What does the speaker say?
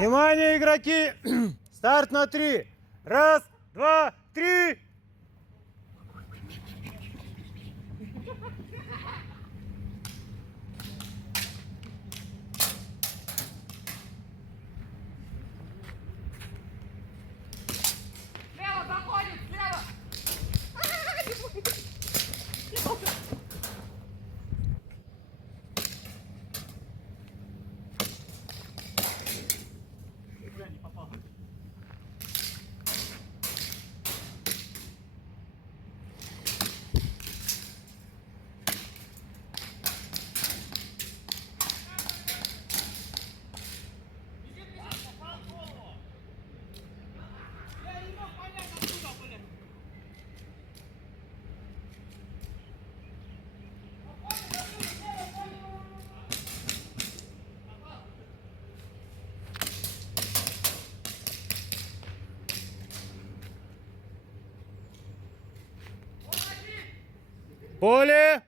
Внимание, игроки! Старт на 3. Раз, два, три. Слева заходит, слева! Не попал. Я не мог понять, откуда, блин. Поле.